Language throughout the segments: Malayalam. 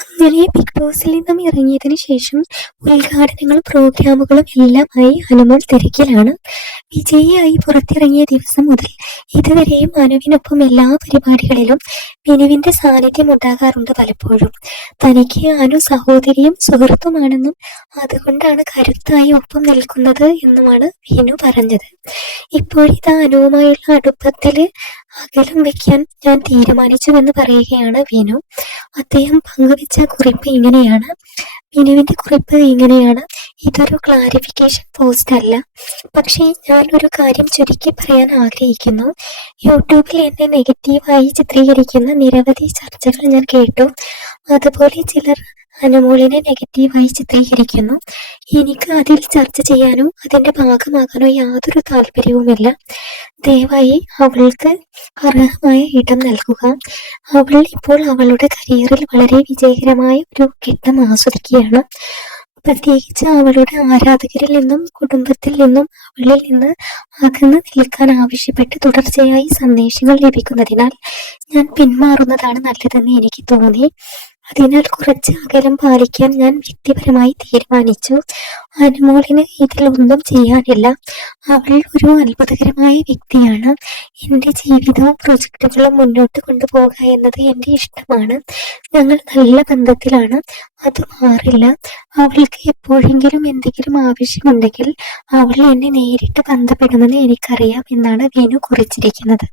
അങ്ങനെ ബിഗ് ബോസിൽ നിന്നും ഇറങ്ങിയതിനു ശേഷം ഉദ്ഘാടനങ്ങളും പ്രോഗ്രാമുകളും എല്ലാമായി അനുമോൾ തിരക്കിലാണ്. വിജയിയായി പുറത്തിറങ്ങിയ ദിവസം മുതൽ ഇതുവരെയും അനുവിനൊപ്പം എല്ലാ പരിപാടികളിലും വിനുവിന്റെ സാന്നിധ്യം ഉണ്ടാകാറുണ്ട്. പലപ്പോഴും തനിക്ക് അനു സഹോദരിയും സുഹൃത്തുമാണെന്നും അതുകൊണ്ടാണ് കരുത്തായി ഒപ്പം നിൽക്കുന്നത് എന്നുമാണ് വിനു പറഞ്ഞത്. ഇപ്പോഴിതാ അനുവുമായുള്ള അടുപ്പത്തില് അകലം വെക്കാൻ ഞാൻ തീരുമാനിച്ചുവെന്ന് പറയുകയാണ് വിനു. അദ്ദേഹം പങ്കുവെച്ച കുറിപ്പ് ഇങ്ങനെയാണ്. വിനുവിന്റെ കുറിപ്പ് ഇങ്ങനെയാണ്: ഇതൊരു ക്ലാരിഫിക്കേഷൻ പോസ്റ്റ് അല്ല, പക്ഷേ ഞാൻ ഒരു കാര്യം ചുരുക്കി പറയാൻ ആഗ്രഹിക്കുന്നു. യൂട്യൂബിൽ എന്നെ നെഗറ്റീവായി ചിത്രീകരിക്കുന്ന നിരവധി ചർച്ചകൾ ഞാൻ കേട്ടു. അതുപോലെ ചിലർ അനുമോളിനെ നെഗറ്റീവായി ചിത്രീകരിക്കുന്നു. എനിക്ക് അതിൽ ചർച്ച ചെയ്യാനോ അതിന്റെ ഭാഗമാകാനോ യാതൊരു താല്പര്യവുമില്ല. ദയവായി അവൾക്ക് അർഹമായ ഇടം നൽകുക. അവൾ ഇപ്പോൾ അവളുടെ കരിയറിൽ വളരെ വിജയകരമായ ഒരു ഘട്ടം ആസ്വദിക്കുകയാണ്. പ്രത്യേകിച്ച് അവളുടെ ആരാധകരിൽ നിന്നും കുടുംബത്തിൽ നിന്നും അവളിൽ നിന്ന് അകന്ന് നിൽക്കാൻ ആവശ്യപ്പെട്ട് തുടർച്ചയായി സന്ദേശങ്ങൾ ലഭിക്കുന്നതിനാൽ ഞാൻ പിന്മാറുന്നതാണ് നല്ലതെന്ന് എനിക്ക് തോന്നി. അതിനാൽ കുറച്ച് അകലം പാലിക്കാൻ ഞാൻ വ്യക്തിപരമായി തീരുമാനിച്ചു. അനുമോളിന് ഇതിൽ ഒന്നും ചെയ്യാനില്ല. അവൾ ഒരു അത്ഭുതകരമായ വ്യക്തിയാണ്. എൻ്റെ ജീവിതവും പ്രൊജക്റ്റുകളും മുന്നോട്ട് കൊണ്ടുപോകുക എന്നത് എൻ്റെ ഇഷ്ടമാണ്. ഞങ്ങൾ നല്ല ബന്ധത്തിലാണ്, അത് മാറില്ല. അവൾക്ക് എപ്പോഴെങ്കിലും എന്തെങ്കിലും ആവശ്യമുണ്ടെങ്കിൽ അവൾ എന്നെ നേരിട്ട് ബന്ധപ്പെടുമെന്ന് എനിക്കറിയാം എന്നാണ് വിനു കുറിച്ചിരിക്കുന്നത്.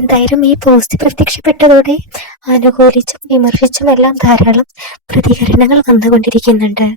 എന്തായാലും ഈ പോസ്റ്റ് പ്രത്യക്ഷപ്പെട്ടതോടെ അനുകൂലിച്ചും വിമർശിച്ചുമെല്ലാം ധാരാളം പ്രതികരണങ്ങൾ വന്നുകൊണ്ടിരിക്കുന്നുണ്ട്.